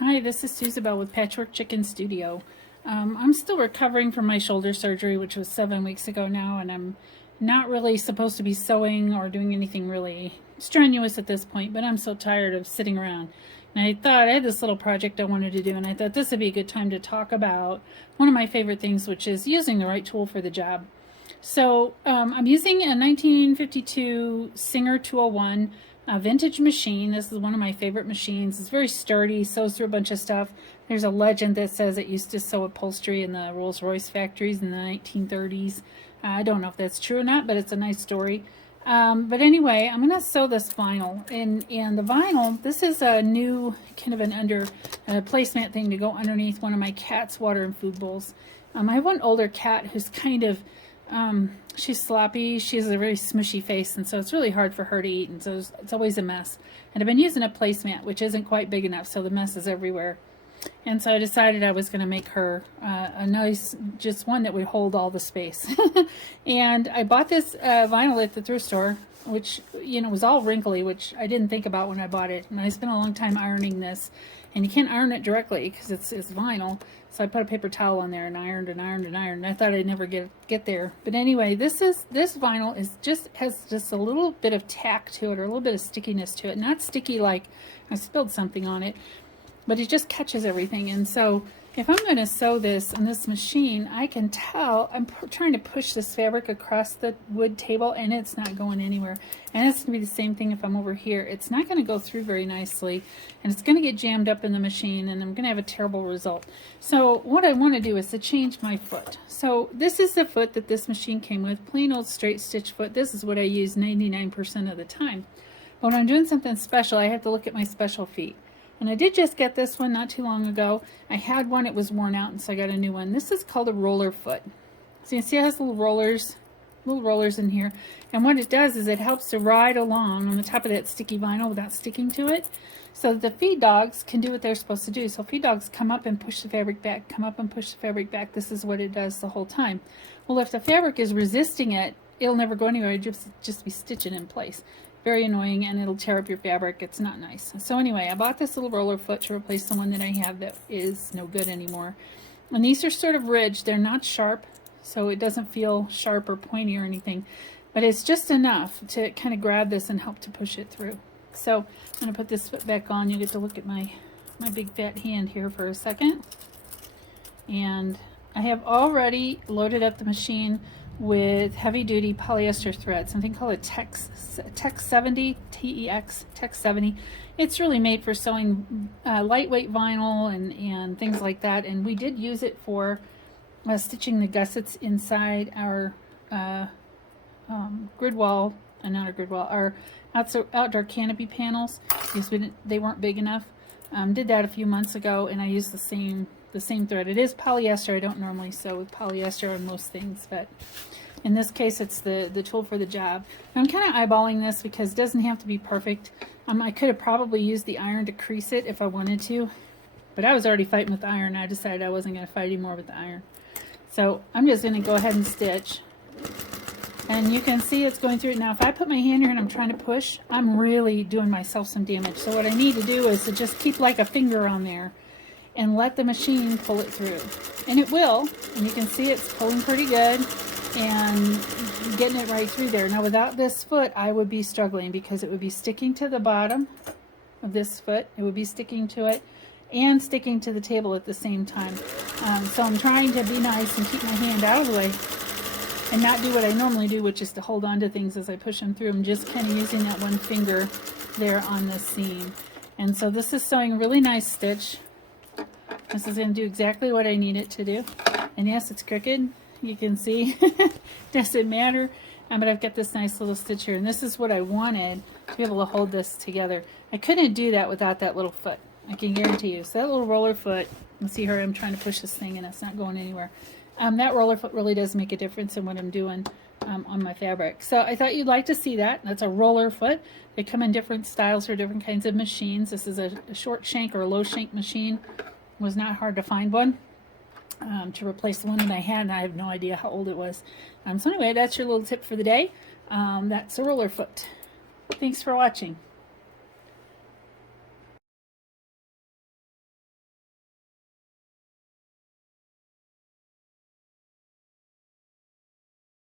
Hi, this is Susabelle with Patchwork Chicken Studio. I'm still recovering from my shoulder surgery, which was 7 weeks ago now, and I'm not really supposed to be sewing or doing anything really strenuous at this point, but I'm so tired of sitting around. And I thought I had this little project I wanted to do, and I thought this would be a good time to talk about one of my favorite things, which is using the right tool for the job. So I'm using a 1952 Singer 201 vintage machine. This is one of my favorite machines. It's very sturdy, sews through a bunch of stuff. There's a legend that says it used to sew upholstery in the Rolls-Royce factories in the 1930s. I don't know if that's true or not, but it's a nice story. But anyway, I'm going to sew this vinyl. And the vinyl, this is a new kind of a placemat thing to go underneath one of my cat's water and food bowls. I have one older cat who's kind of she's sloppy. She has a very smushy face, and so it's really hard for her to eat, and so it's always a mess. And I've been using a placemat, which isn't quite big enough, so the mess is everywhere. And so I decided I was going to make her a nice, just one that would hold all the space. And I bought this vinyl at the thrift store, which, you know, was all wrinkly, which I didn't think about when I bought it. And I spent a long time ironing this. And you can't iron it directly because it's vinyl. So I put a paper towel on there and ironed and ironed and ironed. And I thought I'd never get there. But anyway, this vinyl has just a little bit of tack to it, or a little bit of stickiness to it. Not sticky like I spilled something on it, but it just catches everything. And so if I'm going to sew this on this machine, I can tell I'm trying to push this fabric across the wood table, and it's not going anywhere. And it's going to be the same thing if I'm over here. It's not going to go through very nicely, and it's going to get jammed up in the machine, and I'm going to have a terrible result. So what I want to do is to change my foot. So this is the foot that this machine came with, plain old straight stitch foot. This is what I use 99% of the time. But when I'm doing something special, I have to look at my special feet. And I did just get this one not too long ago. I had one, it was worn out, and so I got a new one. This is called a roller foot. So you can see it has little rollers in here. And what it does is it helps to ride along on the top of that sticky vinyl without sticking to it, so that the feed dogs can do what they're supposed to do. So feed dogs come up and push the fabric back, come up and push the fabric back. This is what it does the whole time. Well, if the fabric is resisting it, it'll never go anywhere. It'll just be stitching in place. Very annoying, and it'll tear up your fabric. It's not nice. So anyway, I bought this little roller foot to replace the one that I have that is no good anymore. And these are sort of ridged. They're not sharp, so it doesn't feel sharp or pointy or anything, but it's just enough to kind of grab this and help to push it through. So I'm going to put this foot back on. You get to look at my big fat hand here for a second. And I have already loaded up the machine with heavy-duty polyester thread, something called a Tex 70, T-E-X, Tex 70. It's really made for sewing lightweight vinyl and things like that, and we did use it for stitching the gussets inside our grid wall, not our grid wall, our outdoor canopy panels, because they weren't big enough. Did that a few months ago, and I used the same thread. It is polyester. I don't normally sew with polyester on most things, but in this case it's the tool for the job. I'm kind of eyeballing this because it doesn't have to be perfect. I could have probably used the iron to crease it if I wanted to, but I was already fighting with the iron. I decided I wasn't going to fight anymore with the iron. So I'm just going to go ahead and stitch. And you can see it's going through it. Now if I put my hand here and I'm trying to push, I'm really doing myself some damage. So what I need to do is to just keep like a finger on there and let the machine pull it through. And it will, and you can see it's pulling pretty good and getting it right through there. Now without this foot, I would be struggling because it would be sticking to the bottom of this foot. It would be sticking to it and sticking to the table at the same time. So I'm trying to be nice and keep my hand out of the way and not do what I normally do, which is to hold on to things as I push them through. I'm just kind of using that one finger there on the seam. And so this is sewing a really nice stitch. This is going to do exactly what I need it to do. And yes, it's crooked. You can see. Doesn't matter. But I've got this nice little stitch here. And this is what I wanted to be able to hold this together. I couldn't do that without that little foot. I can guarantee you. So that little roller foot, you see her, I'm trying to push this thing and it's not going anywhere. That roller foot really does make a difference in what I'm doing on my fabric. So I thought you'd like to see that. That's a roller foot. They come in different styles for different kinds of machines. This is a short shank or a low shank machine. It was not hard to find one to replace the one that I had, and I have no idea how old it was. So anyway, that's your little tip for the day. That's a roller foot. Thanks for watching.